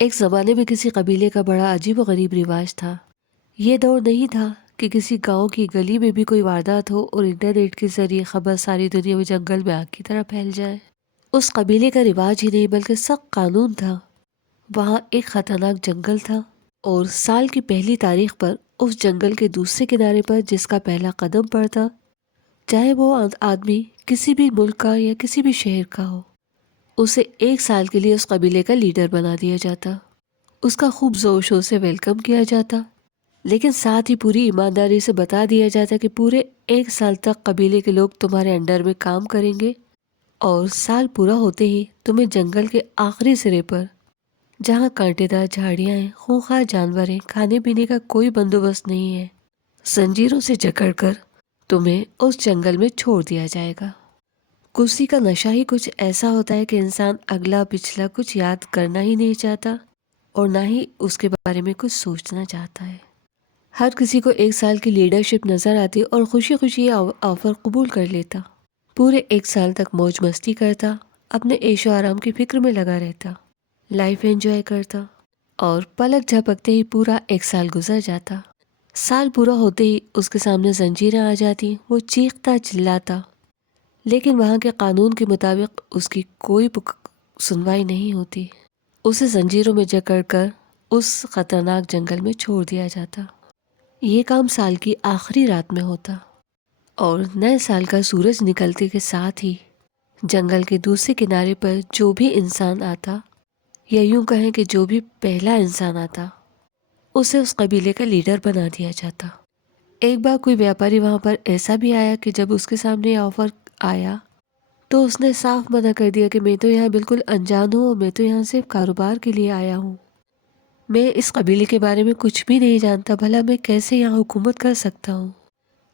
ایک زمانے میں کسی قبیلے کا بڑا عجیب و غریب رواج تھا۔ یہ دور نہیں تھا کہ کسی گاؤں کی گلی میں بھی کوئی واردات ہو اور انٹرنیٹ کے ذریعے خبر ساری دنیا میں جنگل میں آگ کی طرح پھیل جائے۔ اس قبیلے کا رواج ہی نہیں بلکہ سخت قانون تھا۔ وہاں ایک خطرناک جنگل تھا اور سال کی پہلی تاریخ پر اس جنگل کے دوسرے کنارے پر جس کا پہلا قدم پڑتا، چاہے وہ آدمی کسی بھی ملک کا یا کسی بھی شہر کا ہو، اسے 1 سال کے لیے اس قبیلے کا لیڈر بنا دیا جاتا۔ اس کا خوب زور شور سے ویلکم کیا جاتا، لیکن ساتھ ہی پوری ایمانداری سے بتا دیا جاتا کہ پورے 1 سال تک قبیلے کے لوگ تمہارے انڈر میں کام کریں گے، اور سال پورا ہوتے ہی تمہیں جنگل کے آخری سرے پر، جہاں کانٹے دار جھاڑیاں ہیں، خونخوار جانور ہیں، کھانے پینے کا کوئی بندوبست نہیں ہے، زنجیروں سے جکڑ کر تمہیں اس جنگل میں چھوڑ دیا جائے گا۔ کرسی کا نشہ ہی کچھ ایسا ہوتا ہے کہ انسان اگلا پچھلا کچھ یاد کرنا ہی نہیں چاہتا اور نہ ہی اس کے بارے میں کچھ سوچنا چاہتا ہے۔ ہر کسی کو 1 سال کی لیڈرشپ نظر آتی اور خوشی خوشی یہ آفر قبول کر لیتا۔ پورے 1 سال تک موج مستی کرتا، اپنے عیش و آرام کی فکر میں لگا رہتا، لائف انجوائے کرتا، اور پلک جھپکتے ہی پورا 1 سال گزر جاتا۔ سال پورا ہوتے ہی اس کے سامنے زنجیریں آ جاتی، وہ چیختا چلاتا، لیکن وہاں کے قانون کے مطابق اس کی کوئی سنوائی نہیں ہوتی۔ اسے زنجیروں میں جکڑ کر اس خطرناک جنگل میں چھوڑ دیا جاتا۔ یہ کام سال کی آخری رات میں ہوتا، اور نئے سال کا سورج نکلتے کے ساتھ ہی جنگل کے دوسرے کنارے پر جو بھی انسان آتا، یا یوں کہیں کہ جو بھی پہلا انسان آتا، اسے اس قبیلے کا لیڈر بنا دیا جاتا۔ ایک بار کوئی ویاپاری وہاں پر ایسا بھی آیا کہ جب اس کے سامنے یہ آفر آیا تو اس نے صاف منع کر دیا کہ میں تو یہاں بالکل انجان ہوں اور میں تو یہاں صرف کاروبار کے لیے آیا ہوں، میں اس قبیلے کے بارے میں کچھ بھی نہیں جانتا، بھلا میں کیسے یہاں حکومت کر سکتا ہوں۔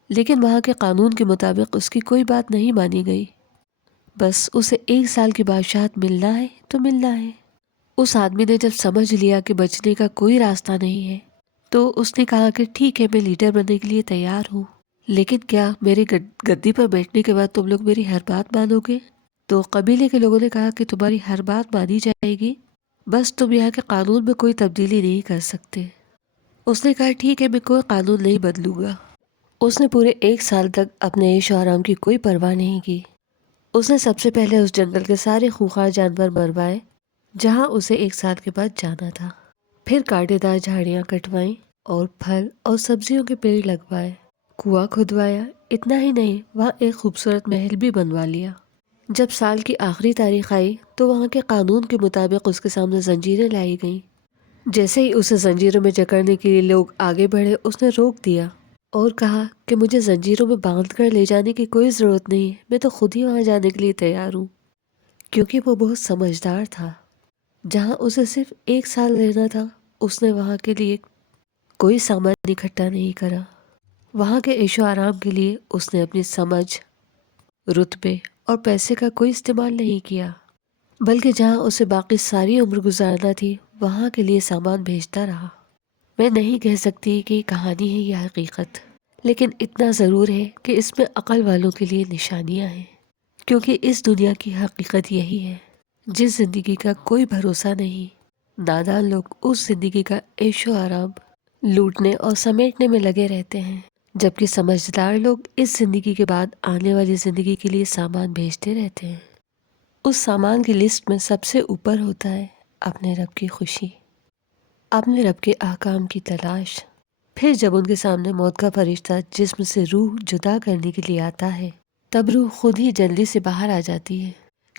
لیکن وہاں کے قانون کے مطابق اس کی کوئی بات نہیں مانی گئی، بس اسے 1 سال کی بادشاہت ملنا ہے تو ملنا ہے۔ اس آدمی نے جب سمجھ لیا کہ بچنے کا کوئی راستہ نہیں ہے تو اس نے کہا کہ ٹھیک ہے، میں لیڈر بننے کے لیے تیار ہوں، لیکن کیا میری گدی پر بیٹھنے کے بعد تم لوگ میری ہر بات مانو گے؟ تو قبیلے کے لوگوں نے کہا کہ تمہاری ہر بات مانی جائے گی، بس تم یہاں کے قانون میں کوئی تبدیلی نہیں کر سکتے۔ اس نے کہا ٹھیک ہے، میں کوئی قانون نہیں بدلوں گا۔ اس نے پورے 1 سال تک اپنے عیش و آرام کی کوئی پرواہ نہیں کی۔ اس نے سب سے پہلے اس جنگل کے سارے خونخوار جانور مروائے جہاں اسے 1 سال کے بعد جانا تھا، پھر کانٹے دار جھاڑیاں کٹوائیں اور پھل اور سبزیوں کے پیڑ لگوائے، کنواں کھدوایا۔ اتنا ہی نہیں، وہاں ایک خوبصورت محل بھی بنوا لیا۔ جب سال کی آخری تاریخ آئی تو وہاں کے قانون کے مطابق اس کے سامنے زنجیریں لائی گئیں۔ جیسے ہی اسے زنجیروں میں جکڑنے کے لیے لوگ آگے بڑھے، اس نے روک دیا اور کہا کہ مجھے زنجیروں میں باندھ کر لے جانے کی کوئی ضرورت نہیں، میں تو خود ہی وہاں جانے کے لیے تیار ہوں۔ کیونکہ وہ بہت سمجھدار تھا، جہاں اسے صرف 1 سال رہنا تھا، اس نے وہاں کے لیے کوئی سامان اکٹھا نہیں کرا۔ وہاں کے عیش و آرام کے لیے اس نے اپنی سمجھ، رتبے اور پیسے کا کوئی استعمال نہیں کیا، بلکہ جہاں اسے باقی ساری عمر گزارنا تھی وہاں کے لیے سامان بھیجتا رہا۔ میں نہیں کہہ سکتی کہ یہ کہانی ہے یا حقیقت، لیکن اتنا ضرور ہے کہ اس میں عقل والوں کے لیے نشانیاں ہیں، کیونکہ اس دنیا کی حقیقت یہی ہے، جس زندگی کا کوئی بھروسہ نہیں، نادان لوگ اس زندگی کا عیش و آرام لوٹنے اور سمیٹنے میں لگے رہتے ہیں، جبکہ سمجھدار لوگ اس زندگی کے بعد آنے والی زندگی کے لیے سامان بھیجتے رہتے ہیں۔ اس سامان کی لسٹ میں سب سے اوپر ہوتا ہے اپنے رب کی خوشی، اپنے رب کے احکام کی تلاش۔ پھر جب ان کے سامنے موت کا فرشتہ جسم سے روح جدا کرنے کے لیے آتا ہے، تب روح خود ہی جلدی سے باہر آ جاتی ہے،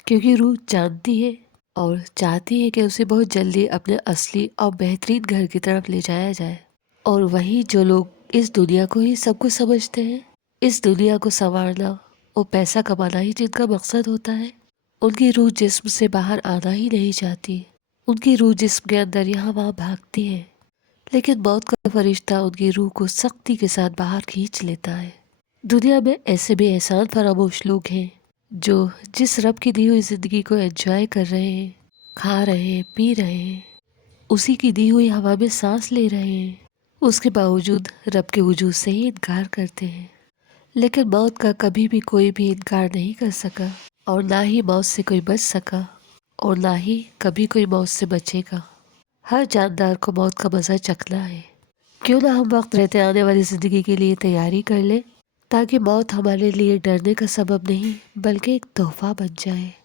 کیونکہ روح جانتی ہے اور چاہتی ہے کہ اسے بہت جلدی اپنے اصلی اور بہترین گھر کی طرف لے جایا جائے۔ اور وہی جو لوگ اس دنیا کو ہی سب کچھ سمجھتے ہیں، اس دنیا کو سنوارنا اور پیسہ کمانا ہی جن کا مقصد ہوتا ہے، ان کی روح جسم سے باہر آنا ہی نہیں چاہتی، ان کی روح جسم کے اندر یہاں وہاں بھاگتی ہے، لیکن موت کا فرشتہ ان کی روح کو سختی کے ساتھ باہر کھینچ لیتا ہے۔ دنیا میں ایسے بھی احسان فراموش لوگ ہیں جو جس رب کی دی ہوئی زندگی کو انجوائے کر رہے ہیں، کھا رہے ہیں، پی رہے ہیں، اسی کی دی ہوئی ہوا میں سانس لے رہے ہیں، اس کے باوجود رب کے وجود سے ہی انکار کرتے ہیں۔ لیکن موت کا کبھی بھی کوئی بھی انکار نہیں کر سکا، اور نہ ہی موت سے کوئی بچ سکا، اور نہ ہی کبھی کوئی موت سے بچے گا۔ ہر جاندار کو موت کا مزہ چکھنا ہے۔ کیوں نہ ہم وقت رہتے آنے والی زندگی کے لیے تیاری کر لیں، تاکہ موت ہمارے لیے ڈرنے کا سبب نہیں بلکہ ایک تحفہ بن جائے۔